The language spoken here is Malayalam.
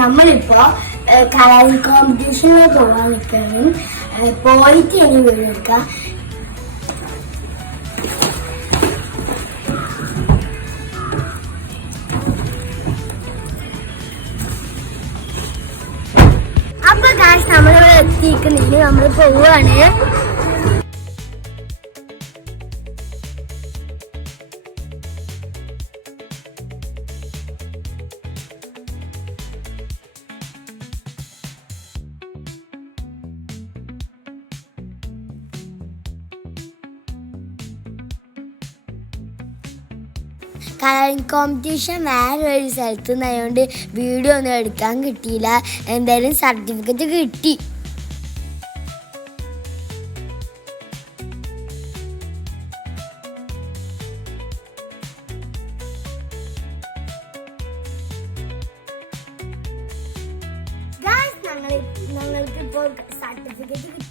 നമ്മളിപ്പോ കളറിംഗ് കോമ്പറ്റീഷനിൽ പോകാൻ നിൽക്കണം. പോയിട്ട് ഇനി വീടെടുക്കാം. അപ്പൊ ഗായ്സ് നമ്മളിവിടെ എത്തിയിരിക്കുന്നില്ല, നമ്മൾ പോവാണ്. കളറിംഗ് കോമ്പറ്റീഷൻ വേറൊരു സ്ഥലത്ത് നിന്നായതുകൊണ്ട് വീഡിയോ ഒന്നും എടുക്കാൻ കിട്ടിയില്ല. എന്തായാലും സർട്ടിഫിക്കറ്റ് കിട്ടി. ഞങ്ങൾക്ക് ഇപ്പോൾ സർട്ടിഫിക്കറ്റ്